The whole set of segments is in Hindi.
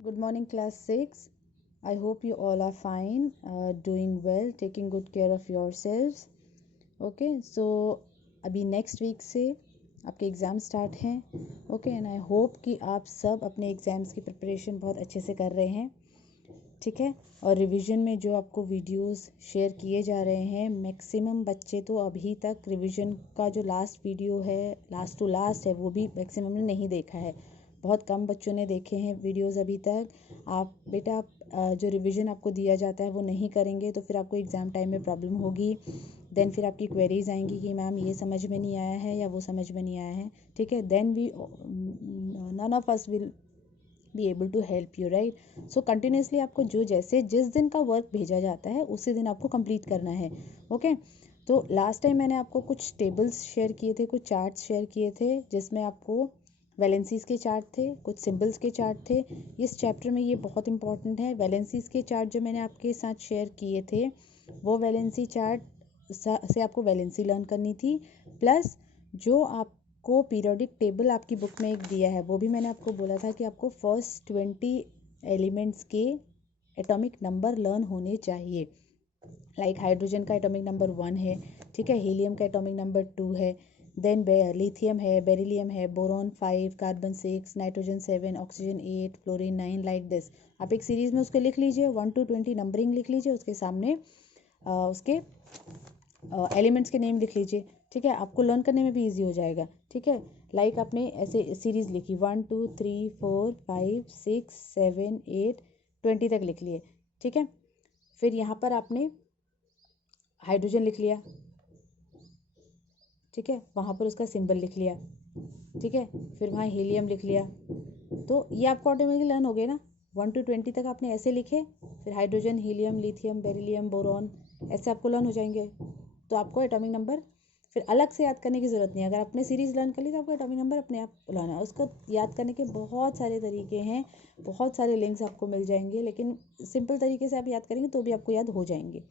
Good morning, class 6. I hope you all are fine, doing well, taking good care of yourselves. Okay, so अभी नेक्स्ट वीक से आपके एग्ज़ाम स्टार्ट हैं. ओके, एंड आई होप कि आप सब अपने एग्ज़ाम्स की प्रिपरेशन बहुत अच्छे से कर रहे हैं. ठीक है, और रिवीजन में जो आपको वीडियोस शेयर किए जा रहे हैं, मैक्सिमम बच्चे तो अभी तक रिवीजन का जो लास्ट वीडियो है, लास्ट टू लास्ट है, वो भी मैक्सिमम ने नहीं देखा है. बहुत कम बच्चों ने देखे हैं वीडियोस अभी तक. आप बेटा जो रिवीजन आपको दिया जाता है वो नहीं करेंगे तो फिर आपको एग्ज़ाम टाइम में प्रॉब्लम होगी. देन फिर आपकी क्वेरीज आएंगी कि मैम ये समझ में नहीं आया है या वो समझ में नहीं आया है. ठीक है, then we none of us will be able to help you, right. So continuously आपको जो जैसे जिस दिन का वर्क भेजा जाता है उसी दिन आपको कंप्लीट करना है. ओके, तो लास्ट टाइम मैंने आपको कुछ टेबल्स शेयर किए थे, कुछ चार्ट्स शेयर किए थे जिसमें आपको वैलेंसीज के चार्ट थे, कुछ सिंबल्स के चार्ट थे. इस चैप्टर में ये बहुत इंपॉर्टेंट है. वैलेंसीज के चार्ट जो मैंने आपके साथ शेयर किए थे वो वैलेंसी चार्ट से आपको वैलेंसी लर्न करनी थी. प्लस जो आपको पीरियोडिक टेबल आपकी बुक में एक दिया है वो भी मैंने आपको बोला था कि आपको फर्स्ट 20 एलिमेंट्स के एटॉमिक नंबर लर्न होने चाहिए. लाइक हाइड्रोजन का एटॉमिक नंबर 1 है. ठीक है, हीलियम का एटॉमिक नंबर 2 है. देन लिथियम है, बेरिलियम है, boron 5, carbon 6, nitrogen 7, oxygen 8, fluorine 9, like this. आप एक सीरीज में उसको लिख लीजिए, 1 to 20 नंबरिंग लिख लीजिए, उसके सामने उसके एलिमेंट्स के नेम लिख लीजिए. ठीक है, आपको लर्न करने में भी ईजी हो जाएगा. ठीक है, लाइक आपने ऐसे सीरीज लिखी 1 2 3 4 5 6 7 8 20 तक लिख लिए. ठीक है, फिर यहाँ पर आपने हाइड्रोजन लिख लिया. ठीक है, वहाँ पर उसका सिंबल लिख लिया. ठीक है, फिर वहाँ हीलियम लिख लिया. तो ये आपको ऑटोमेटिकली लर्न हो गए ना. 1 to 20 तक आपने ऐसे लिखे, फिर hydrogen, helium, lithium, beryllium, boron, ऐसे आपको लर्न हो जाएंगे. तो आपको एटॉमिक नंबर फिर अलग से याद करने की ज़रूरत नहीं है. अगर आपने सीरीज़ लर्न कर ली तो आपको एटॉमिक नंबर अपने आप लर्न है. उसको याद करने के बहुत सारे तरीके हैं, बहुत सारे लिंक्स आपको मिल जाएंगे, लेकिन सिंपल तरीके से आप याद करेंगे तो भी आपको याद हो जाएंगे.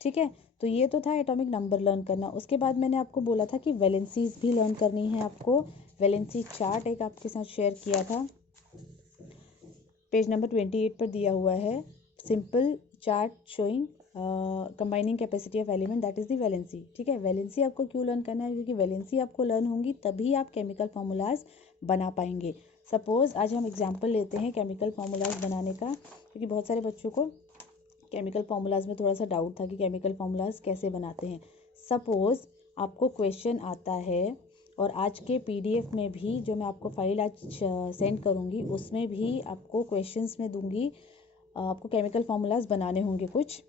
ठीक है, तो ये तो था एटॉमिक नंबर लर्न करना. उसके बाद मैंने आपको बोला था कि वैलेंसीज भी लर्न करनी है आपको. वैलेंसी चार्ट एक आपके साथ शेयर किया था, पेज नंबर 28 पर दिया हुआ है. Simple chart showing combining capacity of element, that is the valency. ठीक है, वैलेंसी आपको क्यों लर्न करना है? क्योंकि वैलेंसी आपको लर्न होंगी तभी आप केमिकल फार्मूलाज बना पाएंगे. सपोज आज हम एग्जांपल लेते हैं केमिकल फार्मूलाज बनाने का, क्योंकि बहुत सारे बच्चों को केमिकल फार्मूलाज में थोड़ा सा डाउट था कि केमिकल फार्मूलाज कैसे बनाते हैं. सपोज आपको क्वेश्चन आता है, और आज के पीडीएफ में भी जो मैं आपको फाइल आज सेंड करूँगी उसमें भी आपको क्वेश्चंस में दूंगी. आपको केमिकल फार्मूलाज बनाने होंगे कुछ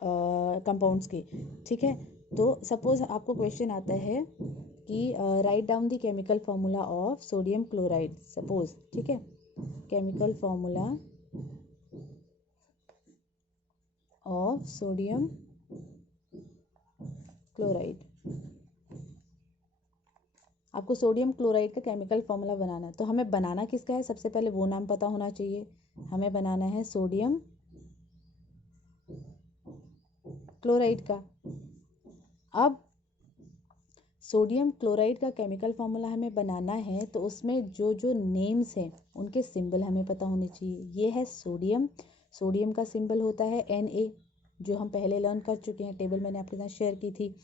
कंपाउंड्स के. ठीक है, तो सपोज आपको क्वेश्चन आता है कि write down the chemical formula of sodium chloride, suppose. ठीक है, chemical formula of sodium chloride. आपको सोडियम क्लोराइड का केमिकल फार्मूला बनाना है. तो हमें बनाना किसका है? सबसे पहले वो नाम पता होना चाहिए. हमें बनाना है सोडियम क्लोराइड का. अब सोडियम क्लोराइड का केमिकल फार्मूला हमें बनाना है तो उसमें जो जो नेम्स हैं उनके सिंबल हमें पता होने चाहिए. ये है सोडियम. सोडियम का सिंबल होता है Na, जो हम पहले लर्न कर चुके हैं, टेबल मैंने आपके साथ शेयर की थी.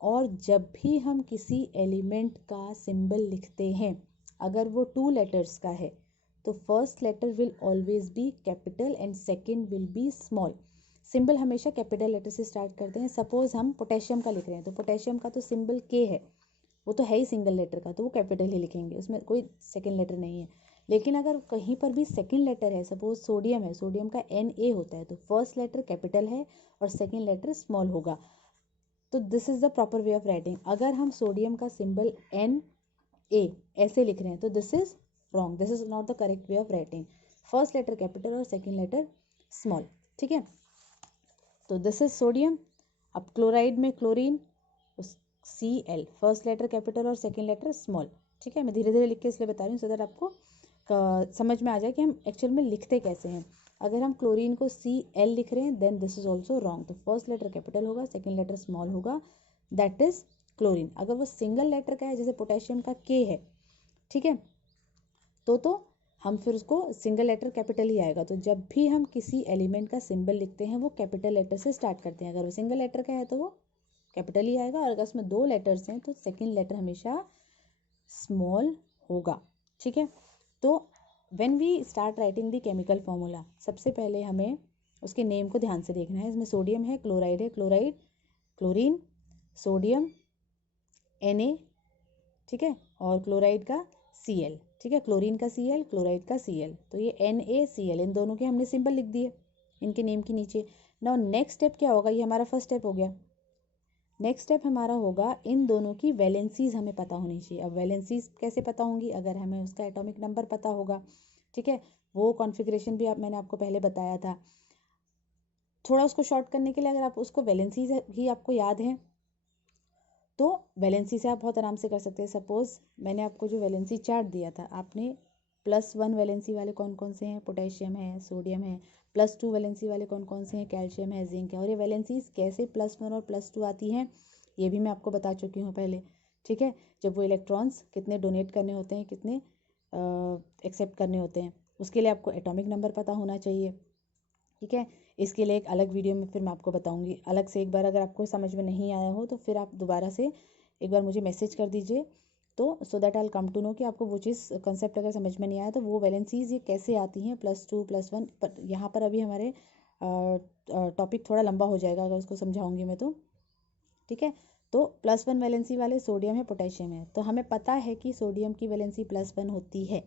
और जब भी हम किसी एलिमेंट का सिंबल लिखते हैं, अगर वो 2 लेटर्स का है तो first letter will always be capital and second will be small. Symbol हमेशा कैपिटल लेटर से स्टार्ट करते हैं. सपोज हम पोटेशियम का लिख रहे हैं तो पोटेशियम का तो सिंबल के है, वो तो है ही सिंगल लेटर का, तो वो कैपिटल ही लिखेंगे, उसमें कोई सेकेंड लेटर नहीं है. लेकिन अगर कहीं पर भी सेकेंड लेटर है, सपोज सोडियम है, सोडियम का Na होता है, तो फर्स्ट लेटर कैपिटल है और सेकेंड लेटर स्मॉल होगा. तो this is the proper way of writing. अगर हम सोडियम का सिंबल Na ऐसे लिख रहे हैं तो this is wrong, this is not the correct way of writing. First letter capital और सेकेंड लेटर स्मॉल. ठीक है, तो दिस इज सोडियम. अब क्लोराइड में chlorine, Cl, first letter capital और सेकेंड लेटर स्मॉल. ठीक है, मैं धीरे धीरे लिख के इसलिए बता रही हूँ सो दैट आपको समझ में आ जाए कि हम एक्चुअल में लिखते कैसे हैं. अगर हम क्लोरीन को Cl लिख रहे हैं then this is also wrong. तो फर्स्ट लेटर कैपिटल होगा, सेकेंड लेटर स्मॉल होगा, दैट इज क्लोरीन. अगर वो सिंगल लेटर का है, जैसे पोटेशियम का K है, ठीक है, तो हम फिर उसको सिंगल लेटर कैपिटल ही आएगा। तो जब भी हम किसी एलिमेंट का सिंबल लिखते हैं वो कैपिटल लेटर से स्टार्ट करते हैं। अगर वो सिंगल लेटर का है तो वो कैपिटल ही आएगा, और अगर उसमें 2 लेटर्स हैं तो सेकेंड लेटर हमेशा स्मॉल होगा। ठीक है, तो when we start writing the chemical formula, सबसे पहले हमें उसके नेम को ध्यान से देखना है। इसमें सोडियम है, क्लोराइड है, क्लोराइड, क्लोरीन, सोडियम Na, ठीक है, और क्लोराइड का Cl, ठीक है, क्लोरीन का Cl, क्लोराइड का Cl, तो ये NaCl, इन दोनों के हमने सिंबल लिख दिए इनके नेम के नीचे। नाउ नेक्स्ट स्टेप क्या होगा, ये हमारा फर्स्ट स्टेप हो गया। नेक्स्ट स्टेप हमारा होगा इन दोनों की वैलेंसीज हमें पता होनी चाहिए। अब वैलेंसीज कैसे पता होंगी, अगर हमें उसका एटॉमिक नंबर पता होगा। ठीक है, वो कॉन्फ़िगरेशन भी मैंने आपको पहले बताया था। थोड़ा उसको शॉर्ट करने के लिए, अगर आप उसको वैलेंसीज ही आपको याद है तो वैलेंसी से आप बहुत आराम से कर सकते हैं। सपोज मैंने आपको जो वैलेंसी चार्ट दिया था, आपने +1 वैलेंसी वाले कौन कौन से हैं, पोटेशियम है, सोडियम है। +2 वैलेंसी वाले कौन कौन से हैं, कैल्शियम है, जिंक है। और ये वैलेंसीज कैसे +1 और +2 आती हैं ये भी मैं आपको बता चुकी हूँ पहले। ठीक है, जब वो इलेक्ट्रॉन्स कितने डोनेट करने होते हैं, कितने एक्सेप्ट करने होते हैं, उसके लिए आपको एटॉमिक नंबर पता होना चाहिए। ठीक है, इसके लिए एक अलग वीडियो में फिर मैं आपको बताऊंगी अलग से। एक बार अगर आपको समझ में नहीं आया हो तो फिर आप दोबारा से एक बार मुझे मैसेज कर दीजिए, तो so that I come to know कि आपको वो चीज़ कंसेप्ट अगर समझ में नहीं आया तो वो वैलेंसीज ये कैसे आती हैं +2 +1। पर यहाँ पर अभी हमारे टॉपिक थोड़ा लंबा हो जाएगा अगर उसको समझाऊंगी मैं तो। ठीक है, तो +1 वैलेंसी वाले सोडियम है, पोटेशियम है, तो हमें पता है कि सोडियम की वैलेंसी +1 होती है।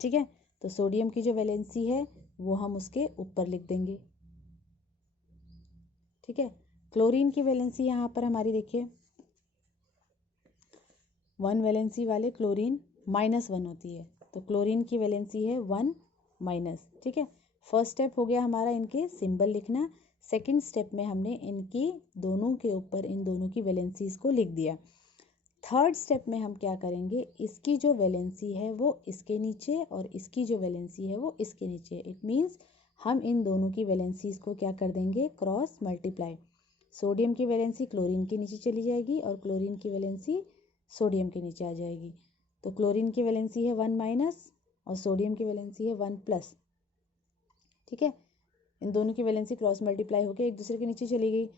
ठीक है, तो सोडियम की जो वैलेंसी है वो हम उसके ऊपर लिख देंगे। ठीक है, क्लोरीन की वैलेंसी यहाँ पर हमारी देखिए 1 वैलेंसी वाले क्लोरीन -1 होती है, तो क्लोरीन की वैलेंसी है 1-। ठीक है, फर्स्ट स्टेप हो गया हमारा इनके सिंबल लिखना। सेकंड स्टेप में हमने इनकी दोनों के ऊपर इन दोनों की वैलेंसीज को लिख दिया। थर्ड स्टेप में हम क्या करेंगे, इसकी जो वैलेंसी है वो इसके नीचे और इसकी जो वैलेंसी है वो इसके नीचे। इट मीन्स हम इन दोनों की वैलेंसीज को क्या कर देंगे, क्रॉस मल्टीप्लाई। सोडियम की वैलेंसी क्लोरीन के नीचे चली जाएगी और क्लोरीन की वैलेंसी सोडियम के नीचे आ जाएगी। तो क्लोरीन की वैलेंसी है 1- और सोडियम की वैलेंसी है 1+। ठीक है, इन दोनों की वैलेंसी क्रॉस मल्टीप्लाई होकर एक दूसरे के नीचे चली गई।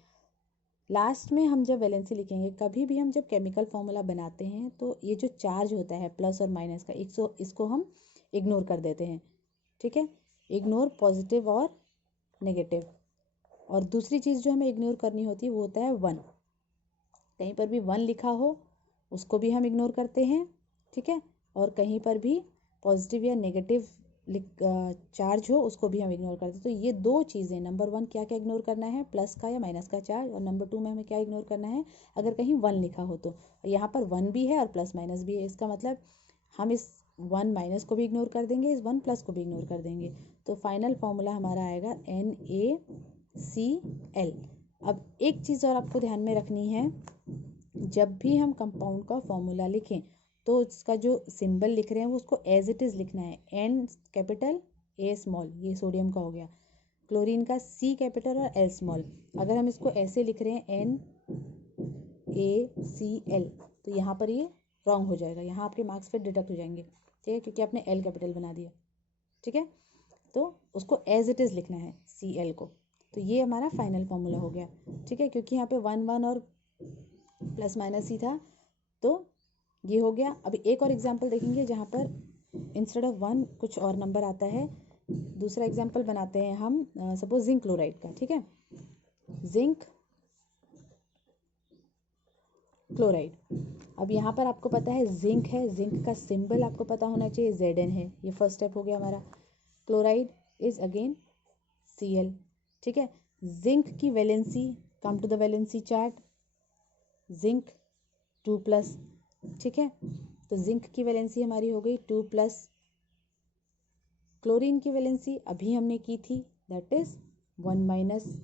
लास्ट में हम जब वैलेंसी लिखेंगे, कभी भी हम जब केमिकल फॉर्मूला बनाते हैं तो ये जो चार्ज होता है प्लस और माइनस का, इसको हम इग्नोर कर देते हैं। ठीक है, इग्नोर पॉजिटिव और नेगेटिव। और दूसरी चीज़ जो हमें इग्नोर करनी होती है वो होता है 1। कहीं पर भी 1 लिखा हो उसको भी हम इग्नोर करते हैं। ठीक है, और कहीं पर भी पॉजिटिव या नेगेटिव चार्ज हो उसको भी हम इग्नोर करते हैं। तो ये 2 चीज़ें, नंबर 1 क्या क्या इग्नोर करना है, प्लस का या माइनस का चार्ज, और नंबर 2 में हमें क्या इग्नोर करना है, अगर कहीं 1 लिखा हो तो। यहाँ पर 1 भी है और प्लस माइनस भी है, इसका मतलब हम इस 1- को भी इग्नोर कर देंगे, इस 1+ को भी इग्नोर कर देंगे। तो फाइनल फॉर्मूला हमारा आएगा NaCl। अब एक चीज़ और आपको ध्यान में रखनी है, जब भी हम कंपाउंड का फॉर्मूला लिखें तो उसका जो सिंबल लिख रहे हैं वो उसको एज इट इज़ लिखना है, N कैपिटल A स्मॉल, ये सोडियम का हो गया। क्लोरीन का C कैपिटल और L स्मॉल। अगर हम इसको ऐसे लिख रहे हैं NaCl तो यहाँ पर ये रॉन्ग हो जाएगा, यहाँ आपके मार्क्स फिर डिडक्ट हो जाएंगे। ठीक है, क्योंकि आपने L कैपिटल बना दिया। ठीक है, तो उसको एज इट इज़ लिखना है Cl को। तो ये हमारा फाइनल फॉर्मूला हो गया। ठीक है, क्योंकि यहाँ पे 1 और प्लस माइनस ही था तो ये हो गया। अभी एक और एग्जाम्पल देखेंगे जहाँ पर इंस्टेड ऑफ 1 कुछ और नंबर आता है। दूसरा एग्जाम्पल बनाते हैं हम, सपोज जिंक क्लोराइड का। ठीक है, जिंक क्लोराइड। अब यहाँ पर आपको पता है जिंक है, जिंक का सिंबल आपको पता होना चाहिए, Zn है। ये फर्स्ट स्टेप हो गया हमारा। Chloride is again Cl। ठीक है, जिंक की valency, come to the valency chart, zinc 2+। ठीक है, तो जिंक की वैलेंसी हमारी हो गई 2+। क्लोरीन की वैलेंसी अभी हमने की थी, that is 1-।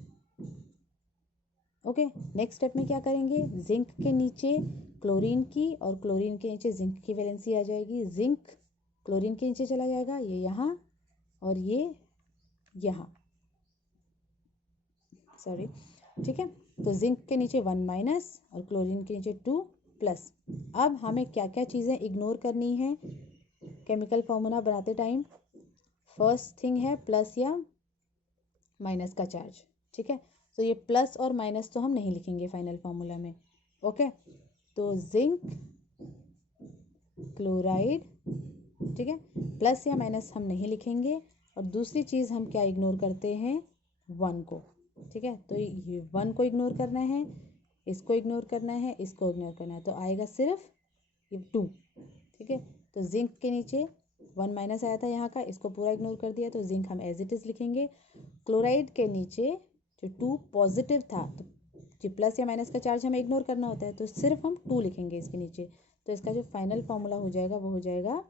Okay, next step में क्या करेंगे, जिंक के नीचे क्लोरीन की और क्लोरीन के नीचे जिंक की वैलेंसी आ जाएगी। जिंक क्लोरीन के नीचे चला जाएगा, ये यहाँ और ये यहाँ, सॉरी। ठीक है, तो जिंक के नीचे 1- और क्लोरीन के नीचे 2+। अब हमें क्या क्या चीज़ें इग्नोर करनी है, केमिकल फार्मूला बनाते टाइम फर्स्ट थिंग है प्लस या माइनस का चार्ज, ठीक है। तो ये प्लस और माइनस तो हम नहीं लिखेंगे फाइनल फार्मूला में, ओके। तो जिंक क्लोराइड, ठीक है, प्लस या माइनस हम नहीं लिखेंगे। और दूसरी चीज़ हम क्या इग्नोर करते हैं, 1 को, ठीक है। तो ये 1 को इग्नोर करना है, इसको इग्नोर करना है, इसको इग्नोर करना है, तो आएगा सिर्फ ये 2, ठीक है। तो जिंक के नीचे 1 माइनस आया था यहाँ का, इसको पूरा इग्नोर कर दिया, तो जिंक हम एज इट इज़ लिखेंगे। क्लोराइड के नीचे जो 2 पॉजिटिव था, तो जो प्लस या माइनस का चार्ज हमें इग्नोर करना होता है, तो सिर्फ हम 2 लिखेंगे इसके नीचे। तो इसका जो फाइनल फॉर्मूला हो जाएगा वो हो जाएगा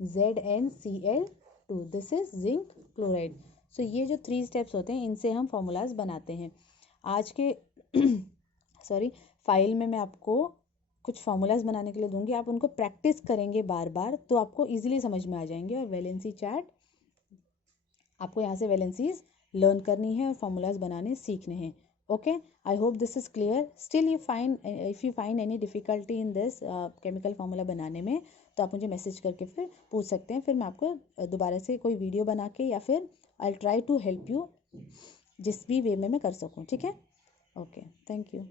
ZnCl2, this is zinc chloride. So ये जो 3 स्टेप्स होते हैं इनसे हम फॉर्मूलाज बनाते हैं। आज के फाइल में मैं आपको कुछ फार्मूलाज बनाने के लिए दूंगी, आप उनको प्रैक्टिस करेंगे बार बार तो आपको इजीली समझ में आ जाएंगे। और वैलेंसी चार्ट आपको यहाँ से वैलेंसीज लर्न करनी है और फार्मूलाज बनाने सीखने हैं, okay. I hope this is clear. Still if you find any difficulty in this chemical formula बनाने में, तो आप मुझे मैसेज करके फिर पूछ सकते हैं, फिर मैं आपको दोबारा से कोई वीडियो बना के या फिर I try to help you जिस भी वे में मैं कर सकूँ, ठीक है। Okay, thank you.